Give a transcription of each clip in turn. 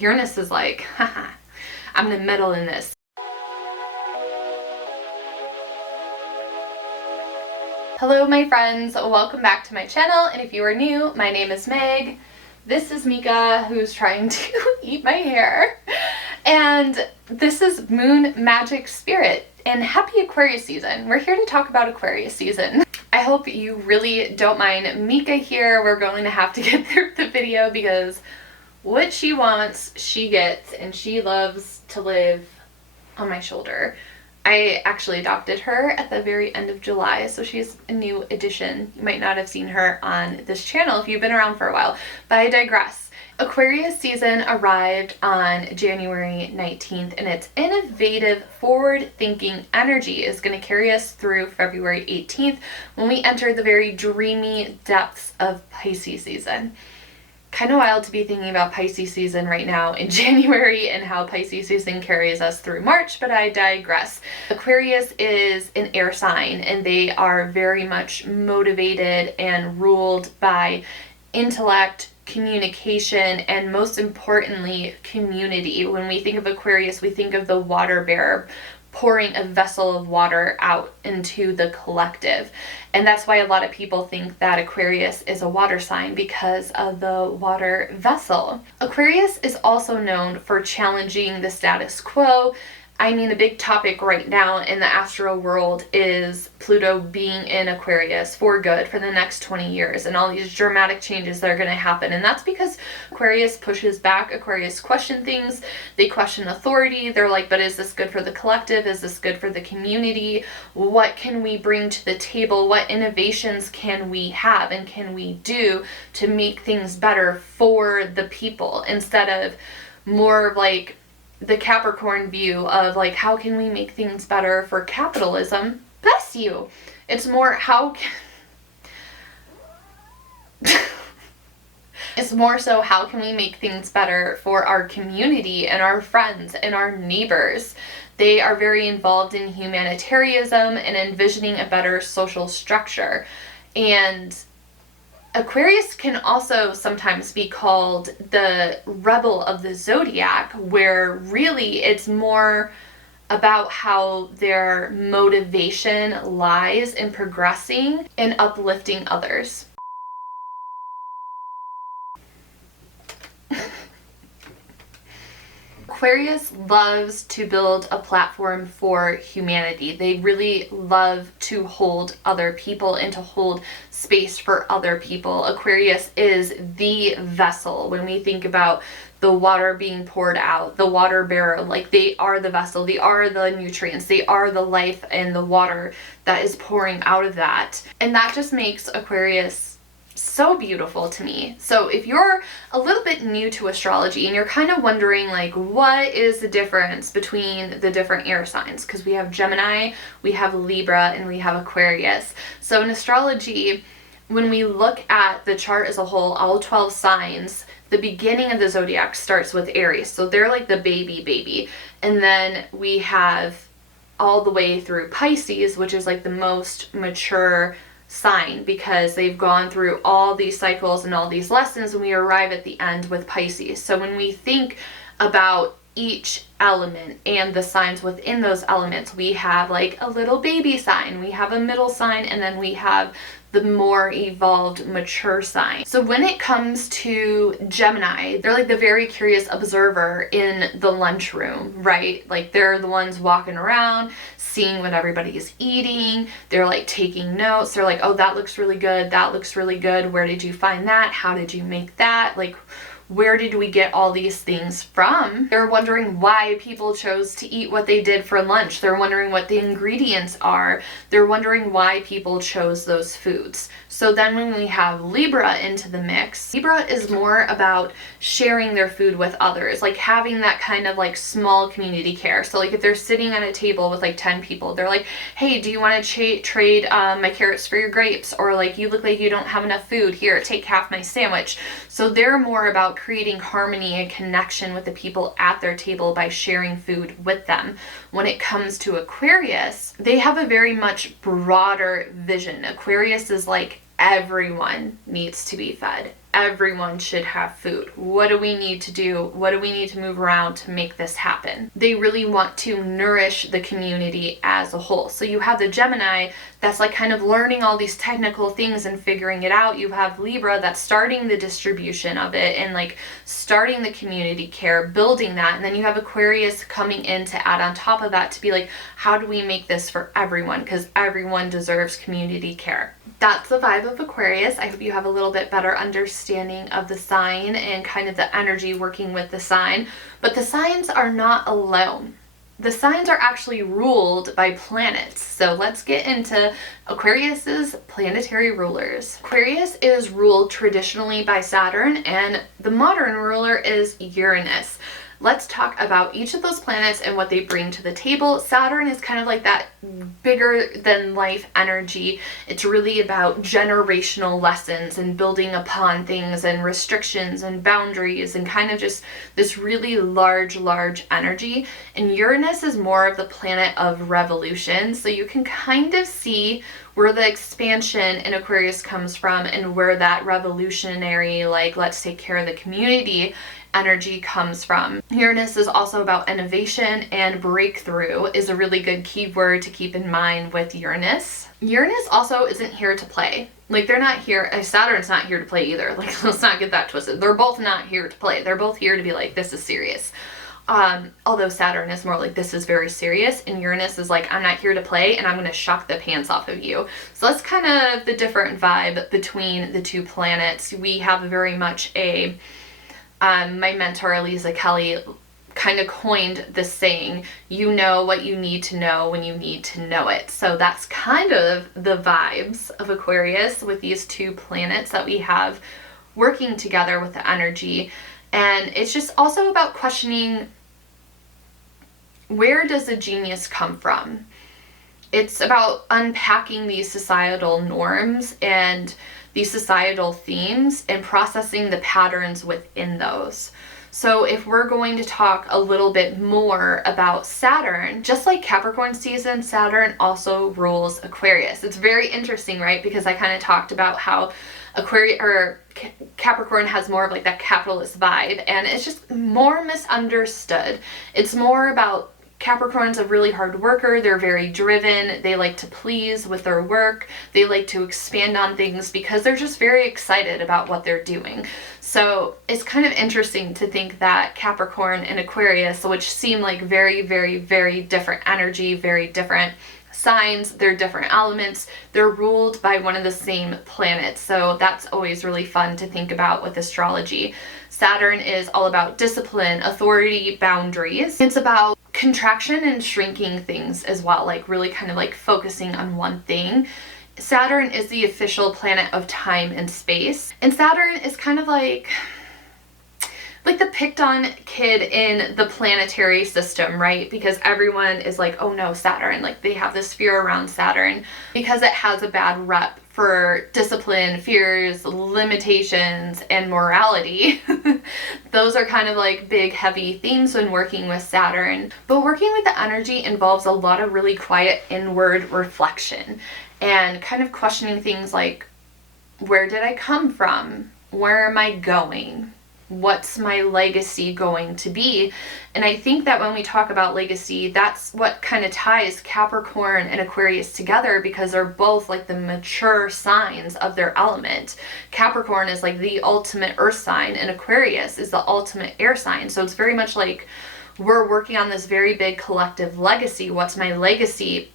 Uranus is like, haha, I'm gonna meddle in this. Hello my friends, welcome back to my channel, and if you are new, my name is Meg. This is Mika, who's trying to eat my hair, and this is Moon Magic Spirit, and happy Aquarius season. We're here to talk about Aquarius season. I hope you really don't mind Mika here. We're going to have to get through the video because what she wants, she gets, and she loves to live on my shoulder. I actually adopted her at the very end of July, so she's a new addition. You might not have seen her on this channel if you've been around for a while, but I digress. Aquarius season arrived on January 19th, and its innovative, forward-thinking energy is going to carry us through February 18th when we enter the very dreamy depths of Pisces season. Kind of wild to be thinking about Pisces season right now in January and how Pisces season carries us through March, but I digress. Aquarius is an air sign, and they are very much motivated and ruled by intellect, communication, and most importantly, community. When we think of Aquarius, we think of the water bearer pouring a vessel of water out into the collective. And that's why a lot of people think that Aquarius is a water sign, because of the water vessel. Aquarius is also known for challenging the status quo. I mean, a big topic right now in the astro world is Pluto being in Aquarius for good for the next 20 years and all these dramatic changes that are going to happen. And that's because Aquarius pushes back. Aquarius question things. They question authority. They're like, but is this good for the collective? Is this good for the community? What can we bring to the table? What innovations can we have and can we do to make things better for the people, instead of more like the Capricorn view of like, how can we make things better for capitalism? Bless you. It's more it's more so how can we make things better for our community and our friends and our neighbors. They are very involved in humanitarianism and envisioning a better social structure. And Aquarius can also sometimes be called the rebel of the Zodiac, where really it's more about how their motivation lies in progressing and uplifting others. Aquarius loves to build a platform for humanity. They really love to hold other people and to hold space for other people. Aquarius is the vessel. When we think about the water being poured out, the water bearer, like they are the vessel, they are the nutrients, they are the life and the water that is pouring out of that. And that just makes Aquarius so beautiful to me. So if you're a little bit new to astrology and you're kind of wondering like, what is the difference between the different air signs? Because we have Gemini, we have Libra, and we have Aquarius. So in astrology, when we look at the chart as a whole, all 12 signs, the beginning of the zodiac starts with Aries. So they're like the baby. And then we have all the way through Pisces, which is like the most mature sign, because they've gone through all these cycles and all these lessons, and we arrive at the end with Pisces. So when we think about each element and the signs within those elements, we have like a little baby sign, we have a middle sign, and then we have the more evolved, mature sign. So when it comes to Gemini, they're like the very curious observer in the lunchroom, right? Like they're the ones walking around, seeing what everybody is eating. They're like taking notes. They're like, oh, that looks really good. That looks really good. Where did you find that? How did you make that? Like, where did we get all these things from? They're wondering why people chose to eat what they did for lunch. They're wondering what the ingredients are. They're wondering why people chose those foods. So then when we have Libra into the mix, Libra is more about sharing their food with others, like having that kind of like small community care. So like if they're sitting at a table with like 10 people, they're like, hey, do you want to trade my carrots for your grapes? Or like, you look like you don't have enough food. Here, take half my sandwich. So they're more about creating harmony and connection with the people at their table by sharing food with them. When it comes to Aquarius, they have a very much broader vision. Aquarius is like, everyone needs to be fed. everyone should have food. What do we need to do? What do we need to move around to make this happen? They really want to nourish the community as a whole. So you have the Gemini that's like kind of learning all these technical things and figuring it out. You have Libra that's starting the distribution of it and like starting the community care, building that. And then you have Aquarius coming in to add on top of that to be like, how do we make this for everyone? Because everyone deserves community care. That's the vibe of Aquarius. I hope you have a little bit better understanding of the sign and kind of the energy working with the sign. But the signs are not alone. The signs are actually ruled by planets. So let's get into Aquarius's planetary rulers. Aquarius is ruled traditionally by Saturn, and the modern ruler is Uranus. Let's talk about each of those planets and what they bring to the table. Saturn is kind of like that bigger than life energy. It's really about generational lessons and building upon things and restrictions and boundaries and kind of just this really large energy. And Uranus is more of the planet of revolution. So you can kind of see where the expansion in Aquarius comes from and where that revolutionary, like, let's take care of the community energy comes from. Uranus is also about innovation, and breakthrough is a really good keyword to keep in mind with Uranus. Uranus also isn't here to play. Like, they're not here, Saturn's not here to play either. Like, let's not get that twisted. They're both not here to play. They're both here to be like, this is serious. Although Saturn is more like, this is very serious, and Uranus is like, I'm not here to play and I'm going to shock the pants off of you. So that's kind of the different vibe between the two planets. We have very much a, my mentor Elisa Kelly kind of coined this saying, you know what you need to know when you need to know it. So that's kind of the vibes of Aquarius with these two planets that we have working together with the energy. And it's just also about questioning, where does the genius come from? It's about unpacking these societal norms and these societal themes and processing the patterns within those. So if we're going to talk a little bit more about Saturn, just like Capricorn season, Saturn also rules Aquarius. It's very interesting, right? Because I kind of talked about how Capricorn has more of like that capitalist vibe, and it's just more misunderstood. It's more about Capricorn's a really hard worker. They're very driven. They like to please with their work. They like to expand on things because they're just very excited about what they're doing. So it's kind of interesting to think that Capricorn and Aquarius, which seem like very different energy, very different signs, they're different elements, they're ruled by one of the same planets. So that's always really fun to think about with astrology. Saturn is all about discipline, authority, boundaries. It's about contraction and shrinking things as well, like really kind of like focusing on one thing. Saturn is the official planet of time and space. And Saturn is kind of like the picked on kid in the planetary system, right? Because everyone is like, oh no, Saturn. Like, they have this fear around Saturn because it has a bad rep for discipline, fears, limitations, and morality. Those are kind of like big, heavy themes when working with Saturn. But working with the energy involves a lot of really quiet inward reflection and kind of questioning things like, where did I come from? Where am I going? What's my legacy going to be? And I think that when we talk about legacy, that's what kind of ties Capricorn and Aquarius together, because they're both like the mature signs of their element. Capricorn is like the ultimate earth sign, and Aquarius is the ultimate air sign. So it's very much like we're working on this very big collective legacy. What's my legacy?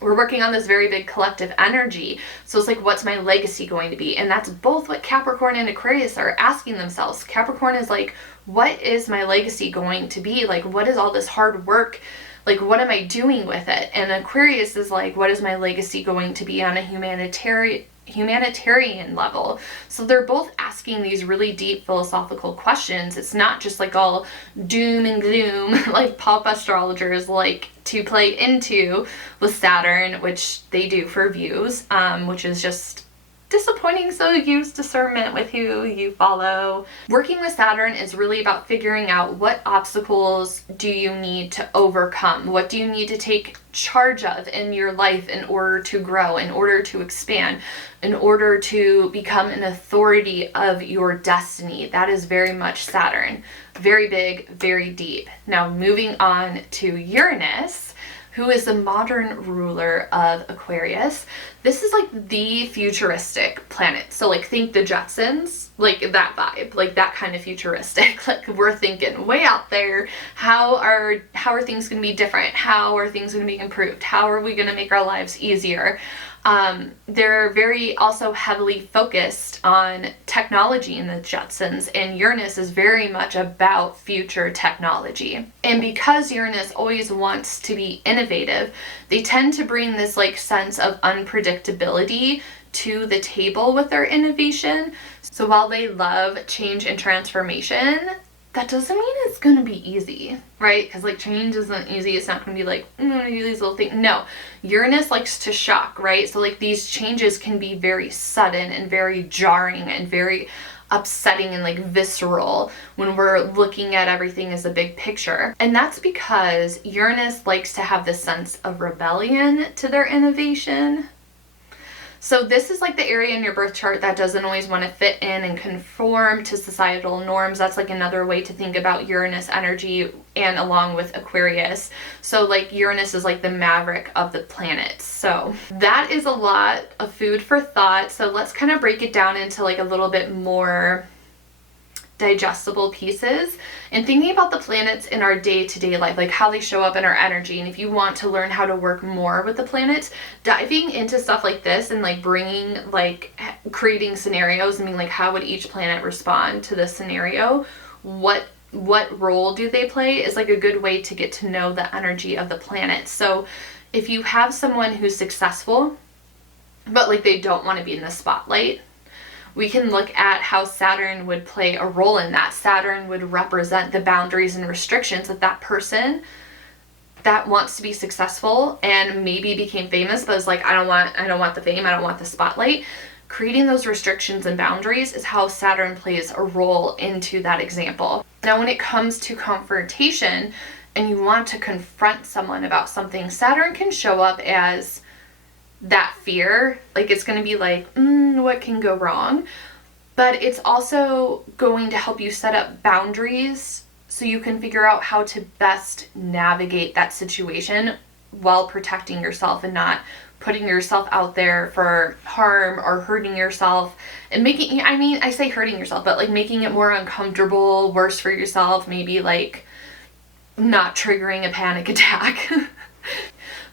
We're working on this very big collective energy. So it's like, what's my legacy going to be? And that's both what Capricorn and Aquarius are asking themselves. Capricorn is like, what is my legacy going to be? Like, what is all this hard work? Like, what am I doing with it? And Aquarius is like, what is my legacy going to be on a humanitarian level? So they're both asking these really deep philosophical questions. It's not just like all doom and gloom like pop astrologers like to play into with Saturn, which they do for views, which is just disappointing, so use discernment with who you follow. Working with Saturn is really about figuring out what obstacles do you need to overcome? What do you need to take charge of in your life in order to grow, in order to expand, in order to become an authority of your destiny? That is very much Saturn. Very big, very deep. Now moving on to Uranus, who is the modern ruler of Aquarius. This is like the futuristic planet. So like think the Jetsons, like that vibe, like that kind of futuristic. Like we're thinking way out there. How are things going to be different? How are things going to be improved? How are we going to make our lives easier? They're very also heavily focused on technology in the Jetsons, and Uranus is very much about future technology. And because Uranus always wants to be innovative, they tend to bring this like sense of unpredictability to the table with their innovation. So while they love change and transformation, that doesn't mean it's going to be easy, right? Because like change isn't easy. It's not going to be like, I'm going to do these little things. No, Uranus likes to shock, right? So like these changes can be very sudden and very jarring and very upsetting and like visceral when we're looking at everything as a big picture. And that's because Uranus likes to have this sense of rebellion to their innovation. So this is like the area in your birth chart that doesn't always want to fit in and conform to societal norms. That's like another way to think about Uranus energy, and along with Aquarius. So like Uranus is like the maverick of the planets. So that is a lot of food for thought. So let's kind of break it down into like a little bit more digestible pieces, and thinking about the planets in our day-to-day life, like how they show up in our energy. And if you want to learn how to work more with the planets, diving into stuff like this and like bringing like creating scenarios and being like, how would each planet respond to this scenario? What role do they play is like a good way to get to know the energy of the planet. So if you have someone who's successful but like they don't want to be in the spotlight, we can look at how Saturn would play a role in that. Saturn would represent the boundaries and restrictions that that person that wants to be successful and maybe became famous but is like, I don't want the fame, I don't want the spotlight. Creating those restrictions and boundaries is how Saturn plays a role into that example. Now when it comes to confrontation and you want to confront someone about something, Saturn can show up as that fear. Like it's going to be like, what can go wrong? But it's also going to help you set up boundaries so you can figure out how to best navigate that situation while protecting yourself and not putting yourself out there for harm or hurting yourself and making, I mean, I say hurting yourself, but like making it more uncomfortable, worse for yourself, maybe like not triggering a panic attack.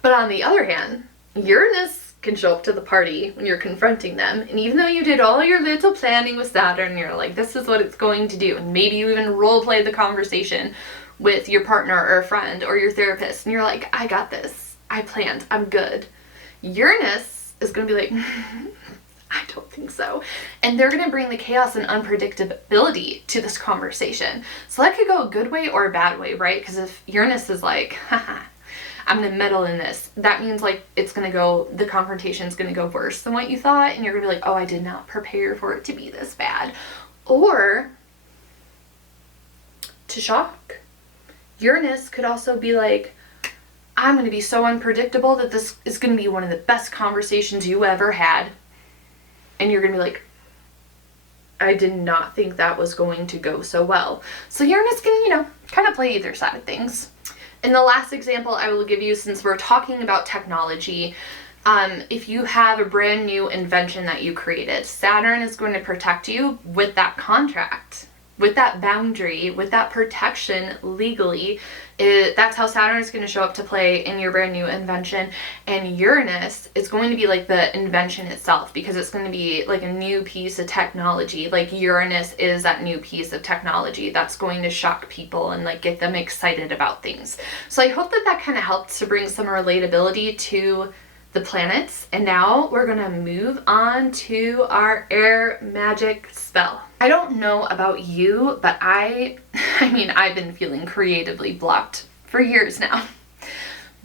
But on the other hand, Uranus can show up to the party when you're confronting them, and even though you did all your little planning with Saturn, you're like, this is what it's going to do, and maybe you even role play the conversation with your partner or a friend or your therapist, and you're like, I got this, I planned, I'm good. Uranus is going to be like, I don't think so. And they're going to bring the chaos and unpredictability to this conversation. So that could go a good way or a bad way, right? Because if Uranus is like, haha, I'm going to meddle in this, that means like it's going to go, the confrontation is going to go worse than what you thought. And you're going to be like, oh, I did not prepare for it to be this bad. Or to shock. Uranus could also be like, I'm going to be so unpredictable that this is going to be one of the best conversations you ever had. And you're going to be like, I did not think that was going to go so well. So Uranus can, kind of play either side of things. And the last example I will give you, since we're talking about technology, if you have a brand new invention that you created, Saturn is going to protect you with that contract, with that boundary, with that protection legally. That's how Saturn is going to show up to play in your brand new invention. And Uranus is going to be like the invention itself, because it's going to be like a new piece of technology. Like Uranus is that new piece of technology that's going to shock people and like get them excited about things. So I hope that kind of helped to bring some relatability to the planets. And now we're going to move on to our Air Magick spell. I don't know about you, but I mean, I've been feeling creatively blocked for years now.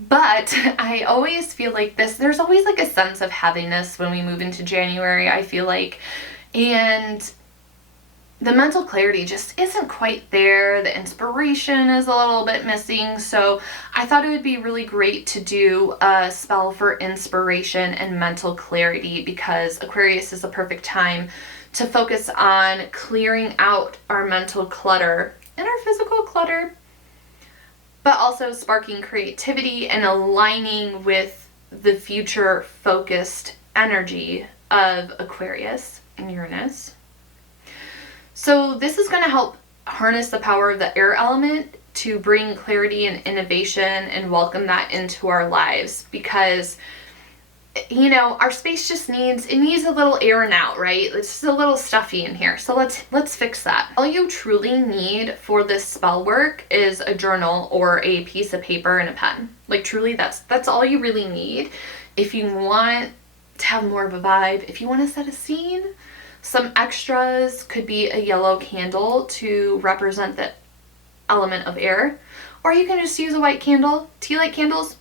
But I always feel like there's always like a sense of heaviness when we move into January, I feel like. And the mental clarity just isn't quite there. The inspiration is a little bit missing. So I thought it would be really great to do a spell for inspiration and mental clarity, because Aquarius is the perfect time to focus on clearing out our mental clutter and our physical clutter, but also sparking creativity and aligning with the future focused energy of Aquarius and Uranus. So this is going to help harness the power of the air element to bring clarity and innovation and welcome that into our lives, because our space just needs a little air and out, right? It's just a little stuffy in here. So let's fix that. All you truly need for this spell work is a journal or a piece of paper and a pen. Like truly, that's all you really need. If you want to have more of a vibe, if you want to set a scene, some extras could be a yellow candle to represent the element of air, or you can just use a white candle. Tea light candles,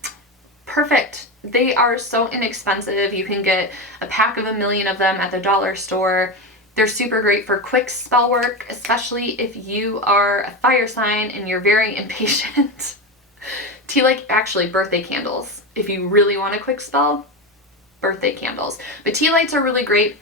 perfect. They are so inexpensive. You can get a pack of 1,000,000 of them at the dollar store. They're super great for quick spell work, especially if you are a fire sign and you're very impatient. Tea light, actually birthday candles. If you really want a quick spell, birthday candles. But tea lights are really great.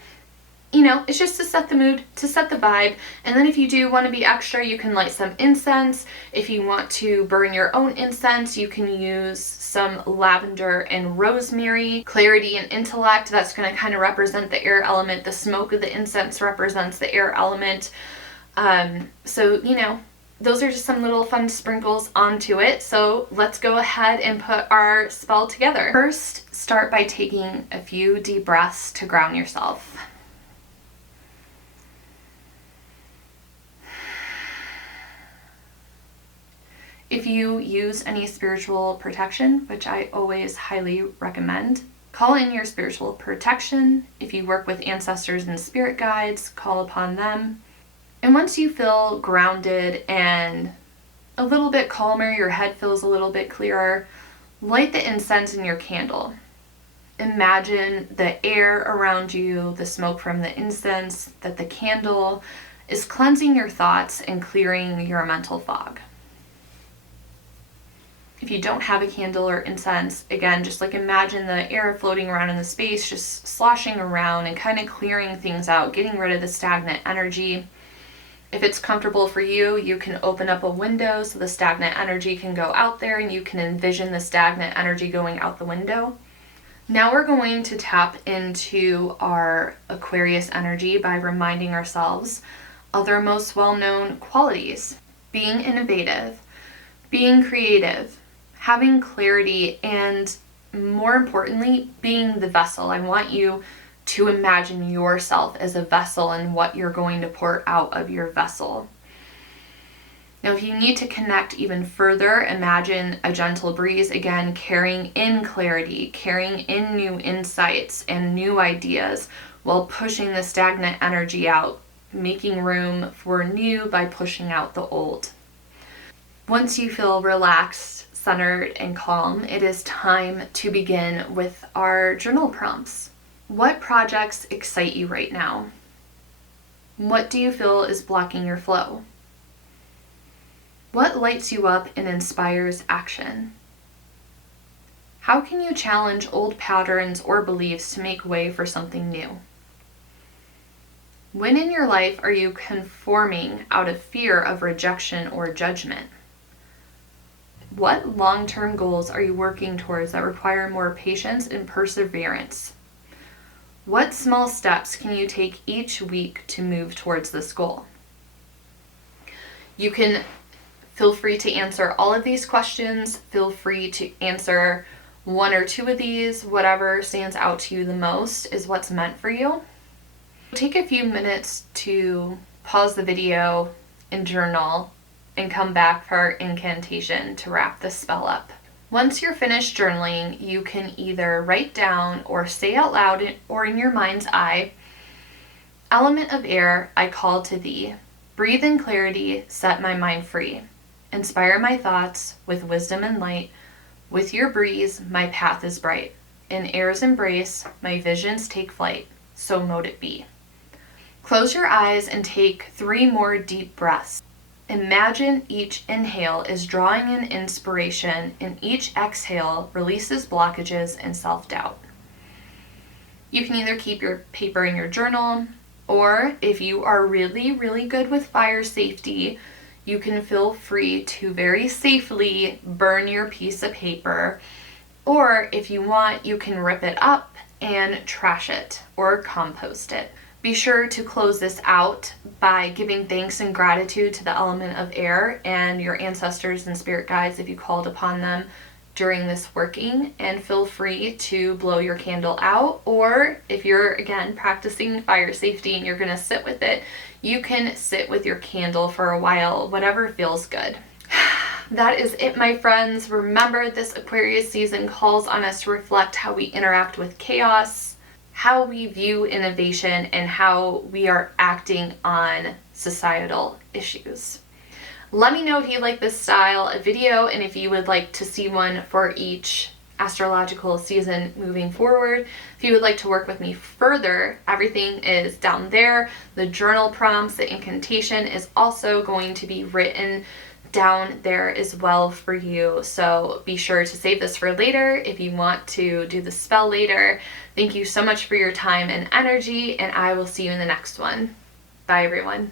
It's just to set the mood, to set the vibe. And then if you do want to be extra, you can light some incense. If you want to burn your own incense, you can use some lavender and rosemary. Clarity and intellect, that's going to kind of represent the air element. The smoke of the incense represents the air element. So those are just some little fun sprinkles onto it. So let's go ahead and put our spell together. First, start by taking a few deep breaths to ground yourself. If you use any spiritual protection, which I always highly recommend, call in your spiritual protection. If you work with ancestors and spirit guides, call upon them. And once you feel grounded and a little bit calmer, your head feels a little bit clearer, light the incense in your candle. Imagine the air around you, the smoke from the incense, that the candle is cleansing your thoughts and clearing your mental fog. If you don't have a candle or incense, again, just like imagine the air floating around in the space, just sloshing around and kind of clearing things out, getting rid of the stagnant energy. If it's comfortable for you, you can open up a window so the stagnant energy can go out there and you can envision the stagnant energy going out the window. Now we're going to tap into our Aquarius energy by reminding ourselves of their most well-known qualities: being innovative, being creative, having clarity, and more importantly, being the vessel. I want you to imagine yourself as a vessel and what you're going to pour out of your vessel. Now, if you need to connect even further, imagine a gentle breeze, again, carrying in clarity, carrying in new insights and new ideas while pushing the stagnant energy out, making room for new by pushing out the old. Once you feel relaxed, centered, and calm, it is time to begin with our journal prompts. What projects excite you right now? What do you feel is blocking your flow? What lights you up and inspires action? How can you challenge old patterns or beliefs to make way for something new? When in your life are you conforming out of fear of rejection or judgment? What long-term goals are you working towards that require more patience and perseverance? What small steps can you take each week to move towards this goal? You can feel free to answer all of these questions. Feel free to answer one or two of these. Whatever stands out to you the most is what's meant for you. Take a few minutes to pause the video and journal and come back for our incantation to wrap the spell up. Once you're finished journaling, you can either write down or say out loud or in your mind's eye, "Element of air, I call to thee. Breathe in clarity, set my mind free. Inspire my thoughts with wisdom and light. With your breeze, my path is bright. In air's embrace, my visions take flight. So mote it be. Close your eyes and take 3 more deep breaths. Imagine each inhale is drawing in inspiration, and each exhale releases blockages and self-doubt. You can either keep your paper in your journal, or if you are really, really good with fire safety, you can feel free to very safely burn your piece of paper. Or if you want, you can rip it up and trash it or compost it. Be sure to close this out by giving thanks and gratitude to the element of air and your ancestors and spirit guides if you called upon them during this working, and feel free to blow your candle out, or if you're again practicing fire safety and you're going to sit with it, you can sit with your candle for a while, whatever feels good. That is it, my friends. Remember, this Aquarius season calls on us to reflect how we interact with chaos, how we view innovation, and how we are acting on societal issues. Let me know if you like this style of video and if you would like to see one for each astrological season moving forward. If you would like to work with me further, everything is down there. The journal prompts, the incantation is also going to be written down there as well for you. So be sure to save this for later if you want to do the spell later. Thank you so much for your time and energy, and I will see you in the next one. Bye, everyone.